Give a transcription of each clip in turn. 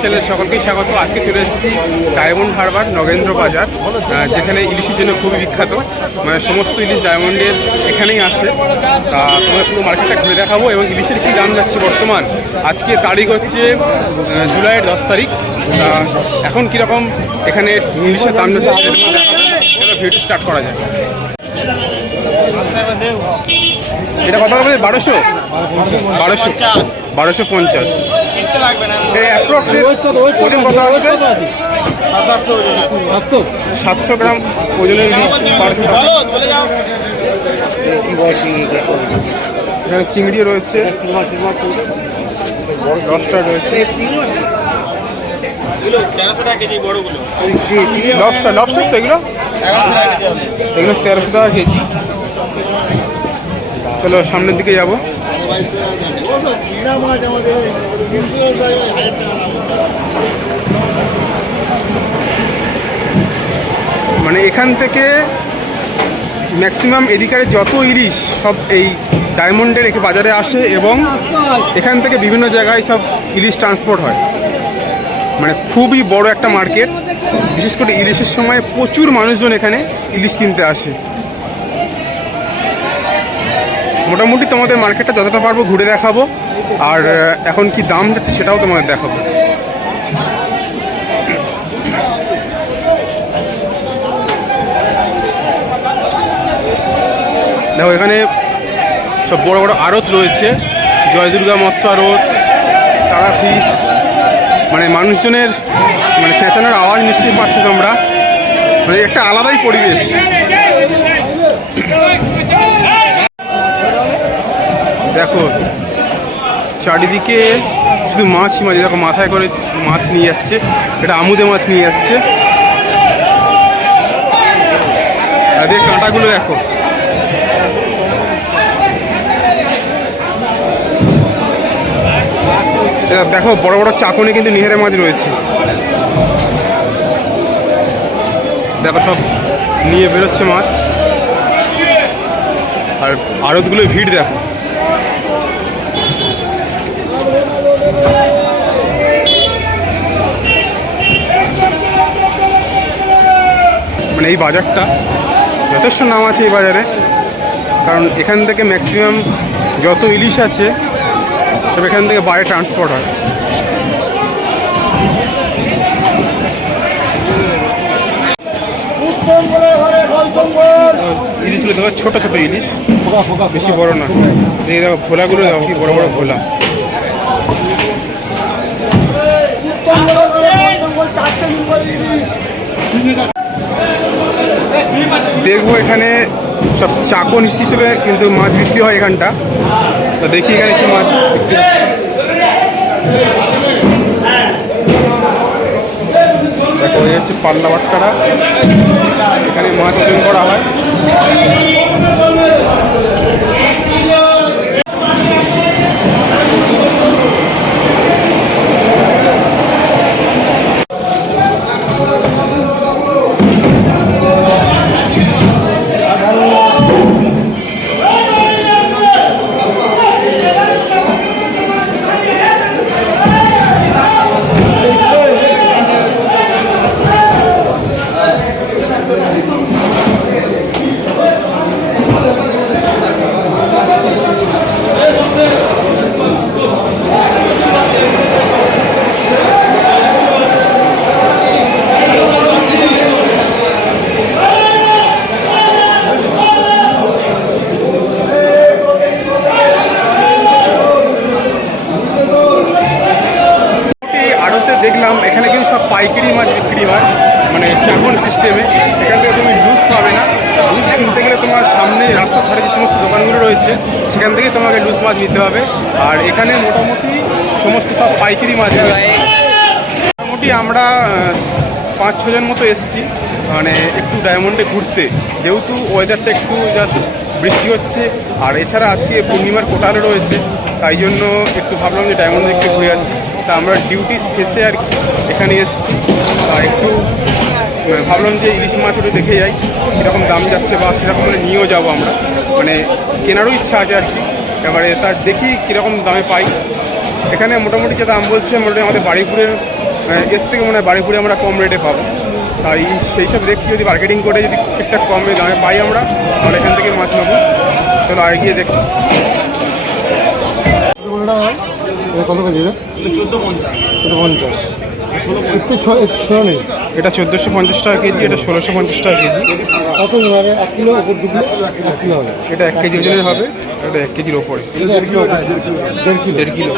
Channel সকলকেই স্বাগত। আজকে চলে এসেছি ডায়মন্ড হারবার নগেন্দ্র বাজার যেখানে ইলিশের জন্য খুবই বিখ্যাত। মানে সমস্ত ইলিশ ডায়মন্ডের এখানেই আসে তা তোমার পুরো মার্কেটটা ঘুরে দেখাবো এবং ইলিশের কী দাম যাচ্ছে বর্তমান। আজকে তারিখ হচ্ছে জুলাইয়ের দশ তারিখ। তা এখন কীরকম এখানে ইলিশের দাম যাচ্ছে ভিডিও স্টার্ট করা যায় এটা কত হবে? বারোশো? বারোশো। বারোশো পঞ্চাশ। সাতশো গ্রাম ওজনের ইলিশ বারোশো টাকা এখানে চিংড়ি। রয়েছে। লবস্টার রয়েছে লবস্টার লবস্টার তো এগুলো? এগুলো তেরোশো টাকা কেজি। চলো সামনের দিকে যাব। মানে এখান থেকে ম্যাক্সিমাম এদিকার যত ইলিশ, সব এই ডায়মন্ডের একে বাজারে আসে এবং এখান থেকে বিভিন্ন জায়গায় সব ইলিশ ট্রান্সপোর্ট হয়। মানে খুবই বড় একটা মার্কেট বিশেষ করে ইলিশের সময় প্রচুর মানুষজন এখানে ইলিশ কিনতে আসে। মোটামুটি তোমাদের মার্কেটটা যতটা পারব ঘুরে দেখাবো। আর এখন কি দাম যাচ্ছে সেটাও তোমাদের দেখাবো। দেখো, এখানে সব বড় বড় আড়ত রয়েছে। জয় দুর্গা মৎস্য আড়ত তারা ফিস মানে মানুষজনের মানে চেঁচানোর আওয়াজ নিশ্চয়ই পাচ্ছ তোমরা। মানে একটা আলাদাই পরিবেশ দেখো চারিদিকে শুধু মাছই মাছ দেখো মাথায় করে মাছ নিয়ে যাচ্ছে, এটা আমুদে মাছ নিয়ে যাচ্ছে। আর দেখ কাঁটাগুলো দেখো। দেখো, বড় বড় চাকনি কিন্তু নিহেরে মাছ রয়েছে। দেখো সব নিয়ে বেরোচ্ছে মাছ। আর আড়তগুলো ভিড় দেখো। এই বাজারটা যথেষ্ট নাম আছে এই বাজারে। কারণ এখান থেকে ম্যাক্সিমাম যত ইলিশ আছে, সব এখান থেকে বাইরে ট্রান্সপোর্ট হয়। ইলিশগুলো দেখো, ছোটো ছোটো ইলিশ। বেশি বড় না। এই দেখো, ভোলাগুলো দেখো বড় বড় ভোলা। দেখব এখানে সব চাকন হিসেবে কিন্তু মাছ বিক্রি হয় এখানটা। তো দেখি এখানে কি মাছ। দেখো, এই হচ্ছে পাল্লা বাট্টারা এখানে মাছ ওজন করা হয়। পাইকারি মাছ বিক্রি হয় মানে চাকন সিস্টেমে এখান থেকে তুমি লুজ পাবে না। লুজ কিনতে গেলে তোমার সামনে রাস্তার ধারে যে সমস্ত দোকানগুলো রয়েছে, সেখান থেকে তোমাকে লুজ মাছ নিতে হবে। আর এখানে মোটামুটি সমস্ত সব পাইকারি মাছ। মোটামুটি আমরা পাঁচ, ছজন মতো এসছি। মানে একটু ডায়মন্ডে ঘুরতে। যেহেতু ওয়েদারটা একটু জাস্ট বৃষ্টি হচ্ছে। আর এছাড়া আজকে পূর্ণিমার কোটালে রয়েছে। তাই জন্য একটু ভাবলাম যে ডায়মন্ডে একটু ঘুরে আসি। তা আমরা ডিউটি শেষে আর এখানে এসেছি। একটু ভাবলাম যে ইলিশ মাছ ওটা দেখে যাই, কীরকম দাম যাচ্ছে বা সেরকম মানে নিয়েও যাব আমরা। মানে কেনারও ইচ্ছা আছে আর কি। এবারে তা দেখি কীরকম দামে পাই। এখানে মোটামুটি যে দাম বলছে, মোটামুটি আমাদের বাড়িপুরের এর থেকে মনে হয় বাড়িপুরে আমরা কম রেটে পাবো। তাই সেই সব দেখছি, যদি মার্কেটিং করে যদি ঠিকঠাক কমে দামে পাই আমরা, তাহলে এখান থেকে মাছ নেব। চলো আগে গিয়ে দেখছি। কত কেজি চোদ্দ পঞ্চাশ এটা পঞ্চাশ ছ নেই। এটা চোদ্দোশো পঞ্চাশ টাকা কেজি এটা ষোলোশো পঞ্চাশ টাকা কেজি। কত মানে এক কিলো ওপর দু কিলো? এক কিলো হবে। এটা এক কেজি ওজনের হবে এটা এক কেজির ওপরে। এটা এক কিলো দেড় কিলো। দেড় কিলো।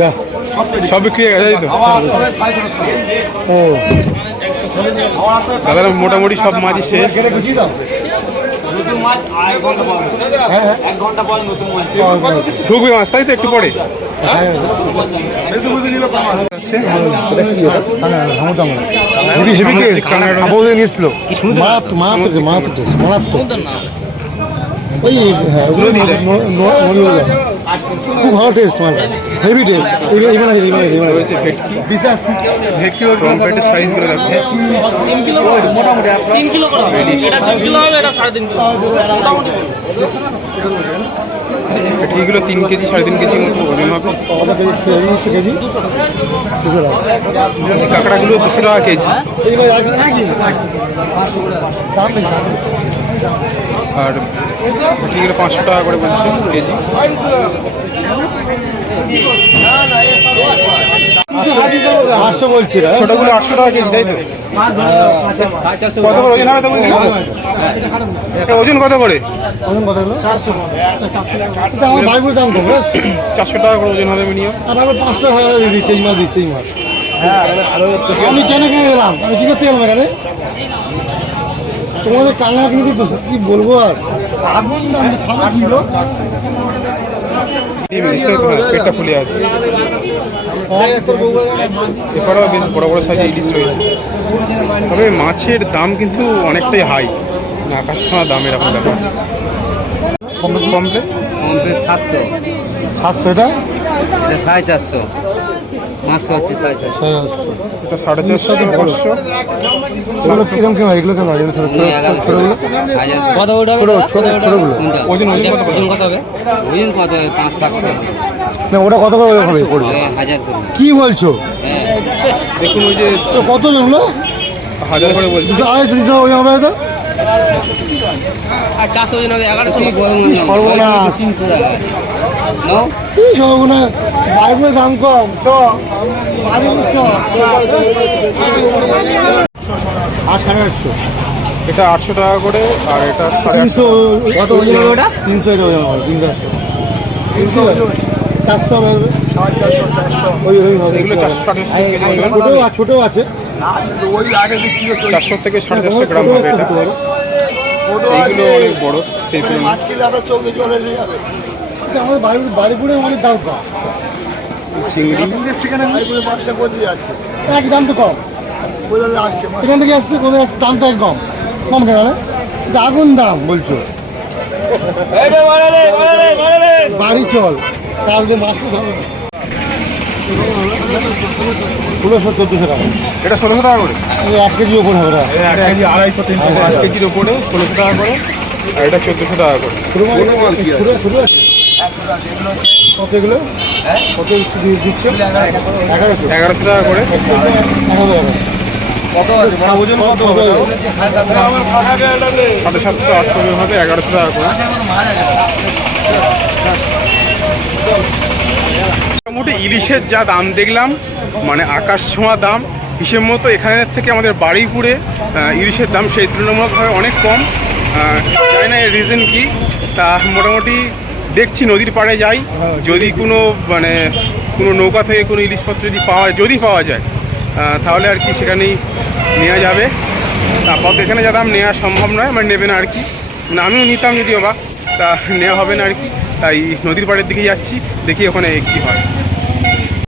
যা। সব বিক্রি হয়ে গেছে তো? ও। দাদারা মোটামুটি সব মাছই শেষ। নতুন মাছ এক ঘণ্টা পর হ্যাঁ হ্যাঁ এক ঘণ্টা পর নতুন মাছ ঢুকবে মাছ তাই তো একটু পরে মারাত্মক মারাত্মক ওই হ্যাঁ খুব ভালো টেস্ট মাল। হেভি টেস্ট এইবার এইবার এইবার রয়েছে ভেটকি বিশাল ভেটকি ওর পম্পলেটের সাইজগুলো দেখো। তিন কিলো মোটামুটি তিন কিলো করে হবে। এটা তিন কিলো হবে এটা সাড়ে তিন কিলো মোটামুটি। ভেটকিগুলো তিন কেজি সাড়ে তিন কেজি মতো ওজন হবে কেজি কাঁকড়াগুলো দুশো টাকা কেজি। আর পাঁচশো টাকা করে বলছে কেজি? বলছি আটশো টাকা কেজি তাই তো? কত করে ওজন হবে তো বুঝলি ওজন কত করে? ওজন কত হলো? চারশো আমার দাম কম চারশো টাকা করে ওজন হবে মিনিমাম। পাঁচশো দিচ্ছে এই মাছ দিচ্ছে এই মাছ আমি কেন কেন এলাম আমি কি করতে এলাম এখানে। তোমাদের কান্না কিন্তু কি বলব আর? আগুন খাবার ছিল পেটটা ফুলে আছে এছাড়াও বেশ বড় বড় সাইজের ইলিশ রয়েছে। তবে মাছের দাম কিন্তু অনেকটাই হাই আকাশ ছোঁয়া দাম এরকম ব্যাপার কমপ্লিট কমপ্লিট সাতশো। সাতশো এটা সাড়ে চারশো। পাঁচশো সাড়ে চারশো। এটা সাড়ে চারশো পাঁচশো। এগুলো কিরম কেমন এগুলো কেমন এগুলো ছোটো ছোটো ছোটোগুলো? কত ওটা? হবে ছোটো ছোটো ছোটোগুলো। ওজন ওজন কত? করে? হবে? ওজন কত? হবে পাঁচ সাতশো। না ওটা কত করে হবে? পড়বে হাজার করে। কি বলছো? দেখুন ওই যে তো কত জমলো হাজার করে বলছে। আড়াইশো তিনশো হবে এটা? আর চারশো ওজন হবে এগারোশো সর্বনাশ। তিনশো টাকা। সবগুলো দাম কম। আর সাড়ে আটশো এটা আটশো টাকা করে আর এটা তিনশো কত ওজন হবে ওটা? তিনশো এটা ওজন হবে তিনশো তিনশো চারশো হবে? ওই ওই হবে। চারশো চারশো ছোটো আছে ছোটো আছে। চারশো থেকে সাড়ে চারশো গ্রাম হবে এটা। এইগুলো অনেক বড় সেই কিন্তু আমাদের বাড়ি বাড়িপুরে অনেক দাম কম। চিংড়ি এক দাম তো কম। এখান থেকে আসছে কোনো আসছে দাম তো এক কম কম কেন আগুন দাম বলছো। বাড়ি চল কালকে মাছ তো ধরো ষোলোশো চোদ্দোশো টাকা। এটা ষোলোশো টাকা করে? এই এক কেজি ওপর হবে না। আড়াইশো তিনশো এক কেজির ওপরে ষোলোশো টাকা করে আর এটা চোদ্দোশো টাকা করে। ছোটো ছোটো আছে। কত এগুলো? কত দিচ্ছ দিচ্ছ? এগারোশো। এগারোশো টাকা করে। কত আছে? ওজন কত হবে? সাড়ে সাতশো আটশো হবে এগারোশো টাকা করে। মোটামুটি ইলিশের যা দাম দেখলাম মানে আকাশ ছোঁয়া দাম হিসেব মতো এখানের থেকে আমাদের বাড়িপুরে ইলিশের দাম সেই তুলনামূলকভাবে অনেক কম। জানি না এর রিজন কি। তা মোটামুটি দেখছি নদীর পাড়ে যাই যদি কোনো মানে কোনো নৌকা থেকে কোনো ইলিশপত্র যদি পাওয়া যদি পাওয়া যায় তাহলে আর কি সেখানেই নেওয়া যাবে। আপাতত এখানে যা দাম নেওয়া সম্ভব নয় মানে নেবে না আর কি। না আমিও নিতাম যদিও বা তা নেওয়া হবে না আর কি। তাই নদীর পাড়ের দিকে যাচ্ছি দেখি ওখানে কী হয়।